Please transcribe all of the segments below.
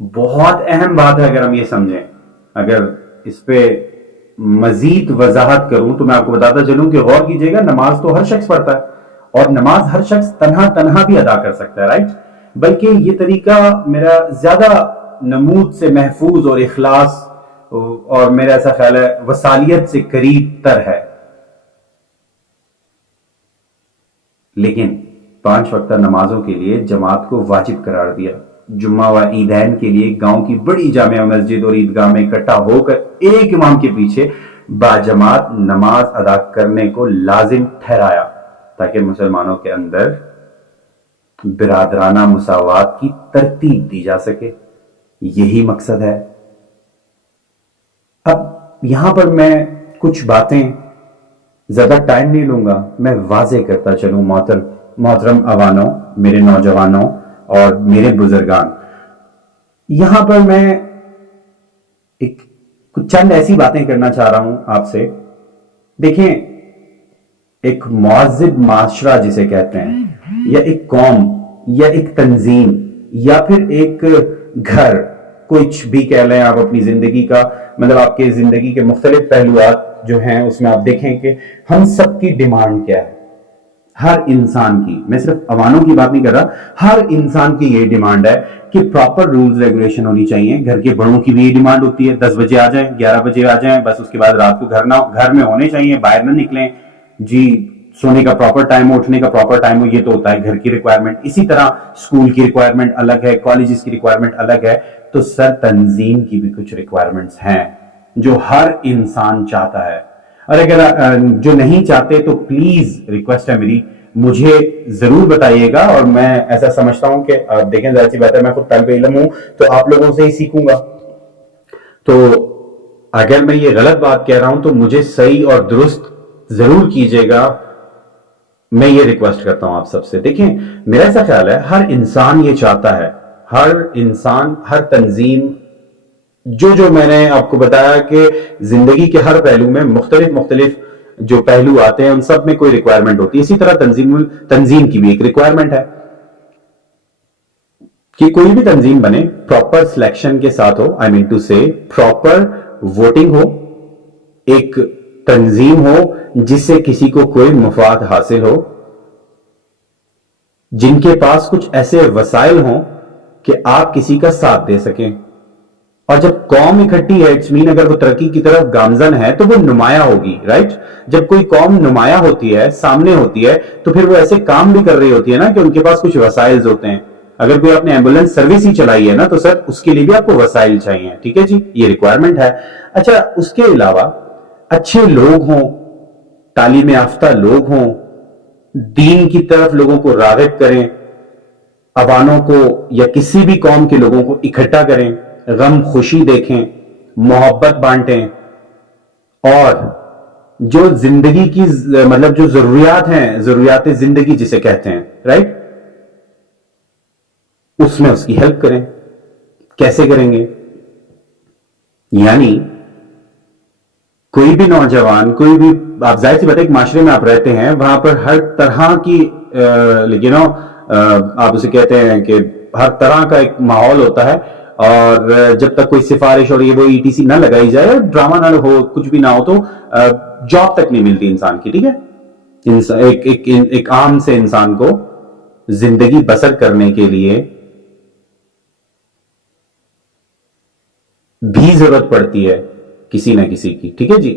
بہت اہم بات ہے اگر ہم یہ سمجھیں. اگر اس پہ مزید وضاحت کروں تو میں آپ کو بتاتا چلوں کہ غور کیجئے گا، نماز تو ہر شخص پڑھتا ہے اور نماز ہر شخص تنہا تنہا بھی ادا کر سکتا ہے، رائٹ؟ بلکہ یہ طریقہ میرا زیادہ نمود سے محفوظ اور اخلاص اور میرا ایسا خیال ہے وصالیت سے قریب تر ہے. لیکن 5 وقتہ نمازوں کے لیے جماعت کو واجب قرار دیا. جمعہ و عیدین کے لیے گاؤں کی بڑی جامع مسجد اور عیدگاہ میں اکٹھا ہو کر ایک امام کے پیچھے باجماعت نماز ادا کرنے کو لازم ٹھہرایا تاکہ مسلمانوں کے اندر برادرانہ مساوات کی ترتیب دی جا سکے. یہی مقصد ہے. اب یہاں پر میں کچھ باتیں زیادہ ٹائم نہیں لوں گا، میں واضح کرتا چلوں محترم عوانوں، میرے نوجوانوں اور میرے بزرگان. یہاں پر میں چند ایسی باتیں کرنا چاہ رہا ہوں آپ سے. دیکھیں، ایک مہذب معاشرہ جسے کہتے ہیں، یا ایک قوم یا ایک تنظیم یا پھر ایک گھر، کچھ بھی کہہ لیں آپ اپنی زندگی کا، مطلب آپ کے زندگی کے مختلف پہلوات جو ہیں اس میں آپ دیکھیں کہ ہم سب کی ڈیمانڈ کیا ہے. ہر انسان کی، میں صرف عوانوں کی بات نہیں کر رہا، ہر انسان کی یہ ڈیمانڈ ہے کہ پراپر رولز ریگولیشن ہونی چاہیے. گھر کے بڑوں کی بھی یہ ڈیمانڈ ہوتی ہے 10 بجے آ جائیں، 11 بجے آ جائیں، بس اس کے بعد رات کو گھر میں ہونے چاہیے، باہر نہ نکلیں. جی، سونے کا پراپر ٹائم ہو، اٹھنے کا پراپر ٹائم ہو، یہ تو ہوتا ہے گھر کی ریکوائرمنٹ. اسی طرح اسکول کی ریکوائرمنٹ الگ ہے، کالجز کی ریکوائرمنٹ الگ ہے. تو سر تنظیم کی بھی کچھ ریکوائرمنٹس ہیں جو ہر انسان چاہتا ہے. اور اگر جو نہیں چاہتے تو پلیز ریکویسٹ ہے میری، مجھے ضرور بتائیے گا. اور میں ایسا سمجھتا ہوں کہ دیکھیں، ظاہر سی بات ہے میں خود طالب علم ہوں تو آپ لوگوں سے ہی سیکھوں گا. تو اگر میں یہ غلط بات کہہ رہا ہوں تو مجھے صحیح اور درست ضرور کیجیے گا. میں یہ ریکویسٹ کرتا ہوں آپ سب سے. دیکھیں، میرا ایسا خیال ہے ہر انسان یہ چاہتا ہے، ہر انسان، ہر تنظیم، جو میں نے آپ کو بتایا کہ زندگی کے ہر پہلو میں مختلف جو پہلو آتے ہیں ان سب میں کوئی ریکوائرمنٹ ہوتی ہے. اسی طرح تنظیم کی بھی ایک ریکوائرمنٹ ہے کہ کوئی بھی تنظیم بنے پراپر سلیکشن کے ساتھ ہو. آئی مین ٹو سے پراپر ووٹنگ ہو، ایک تنظیم ہو جس سے کسی کو کوئی مفاد حاصل ہو، جن کے پاس کچھ ایسے وسائل ہوں کہ آپ کسی کا ساتھ دے سکیں. اور جب قوم اکٹھی ہے، اٹس مین اگر وہ ترقی کی طرف گامزن ہے تو وہ نمایاں ہوگی، رائٹ؟ جب کوئی قوم نمایاں ہوتی ہے، سامنے ہوتی ہے، تو پھر وہ ایسے کام بھی کر رہی ہوتی ہے نا کہ ان کے پاس کچھ وسائل ہوتے ہیں. اگر کوئی اپنے ایمبولینس سروس ہی چلائی ہے نا تو سر اس کے لیے بھی آپ کو وسائل چاہیے. ٹھیک ہے جی، یہ ریکوائرمنٹ ہے. اچھا، اس کے علاوہ اچھے لوگ ہوں، تعلیم یافتہ لوگ ہوں، دین کی طرف لوگوں کو راغب کریں، عوانوں کو یا کسی بھی قوم کے لوگوں کو اکٹھا کریں، غم خوشی دیکھیں، محبت بانٹیں، اور جو زندگی کی مطلب جو ضروریات ہیں، ضروریات زندگی جسے کہتے ہیں، رائٹ، اس میں اس کی ہیلپ کریں. کیسے کریں گے؟ یعنی کوئی بھی نوجوان، کوئی بھی، آپ ظاہر سی بات ہے ایک معاشرے میں آپ رہتے ہیں، وہاں پر ہر طرح کی آپ اسے کہتے ہیں کہ ہر طرح کا ایک ماحول ہوتا ہے. اور جب تک کوئی سفارش اور یہ وہ ETC نہ لگائی جائے، ڈرامہ نہ ہو، کچھ بھی نہ ہو، تو جاب تک نہیں ملتی انسان کی. ٹھیک ہے، ایک عام سے انسان کو زندگی بسر کرنے کے لیے بھی ضرورت پڑتی ہے کسی نہ کسی کی. ٹھیک ہے جی.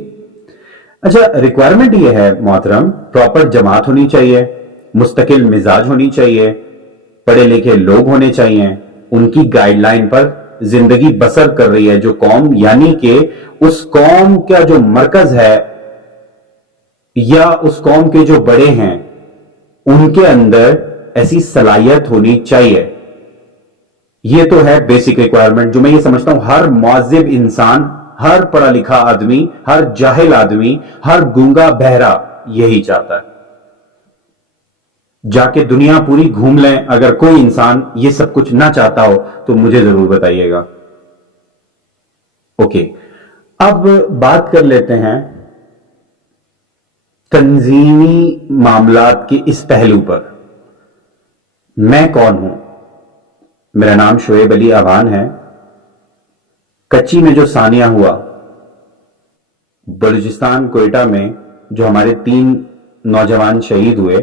اچھا، ریکوائرمنٹ یہ ہے محترم، پراپر جماعت ہونی چاہیے، مستقل مزاج ہونی چاہیے، پڑھے لکھے لوگ ہونے چاہیے، ان کی گائیڈ لائن پر زندگی بسر کر رہی ہے جو قوم، یعنی کہ اس قوم کا جو مرکز ہے یا اس قوم کے جو بڑے ہیں ان کے اندر ایسی صلاحیت ہونی چاہیے. یہ تو ہے بیسک ریکوائرمنٹ جو میں یہ سمجھتا ہوں ہر مہذب انسان، ہر پڑھا لکھا آدمی، ہر جاہل آدمی، ہر گونگا بہرا یہی چاہتا ہے. جا کے دنیا پوری گھوم لیں، اگر کوئی انسان یہ سب کچھ نہ چاہتا ہو تو مجھے ضرور بتائیے گا. اوکے، اب بات کر لیتے ہیں تنظیمی معاملات کے اس پہلو پر. میں کون ہوں؟ میرا نام شعیب علی عوان ہے کچی میں جو ثانیہ ہوا بلوچستان کوئٹہ میں، جو ہمارے 3 نوجوان شہید ہوئے،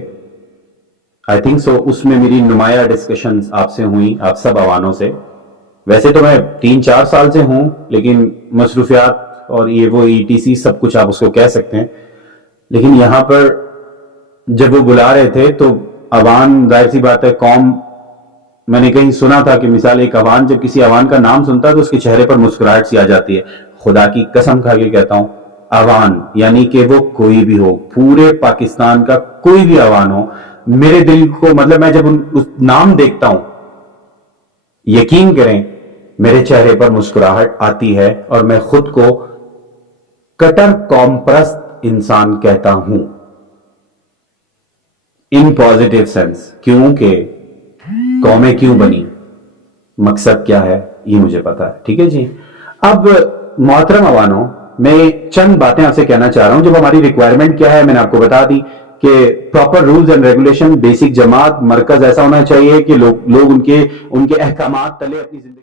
آئی تھنک سو اس میں میری نمایاں ڈسکشنز آپ سے ہوئی، آپ سب عوانوں سے. ویسے تو میں 3-4 سال سے ہوں، لیکن مصروفیات اور یہ وہ ETC سب کچھ آپ اس کو کہہ سکتے ہیں. لیکن یہاں پر جب وہ بلا رہے تھے تو عوان، ظاہر سی بات ہے، قوم، میں نے کہیں سنا تھا کہ مثال ایک عوان جب کسی عوان کا نام سنتا ہے تو اس کے چہرے پر مسکراہٹ سی آ جاتی ہے. خدا کی قسم کھا کے کہتا ہوں، عوان یعنی کہ وہ کوئی بھی ہو، پورے پاکستان کا کوئی بھی عوان ہو، میرے دل کو، مطلب میں جب اس نام دیکھتا ہوں، یقین کریں میرے چہرے پر مسکراہٹ آتی ہے اور میں خود کو کٹر قوم پرست انسان کہتا ہوں، ان پازیٹیو سینس. کیونکہ قومیں کیوں بنی، مقصد کیا ہے، یہ مجھے پتا ہے. ٹھیک ہے جی. اب محترم عوانوں، میں چند باتیں آپ سے کہنا چاہ رہا ہوں. جب ہماری ریکوائرمنٹ کیا ہے میں نے آپ کو بتا دی کہ proper rules and regulation, basic جماعت، مرکز ایسا ہونا چاہیے کہ لوگ ان کے احکامات تلے اپنی زندگی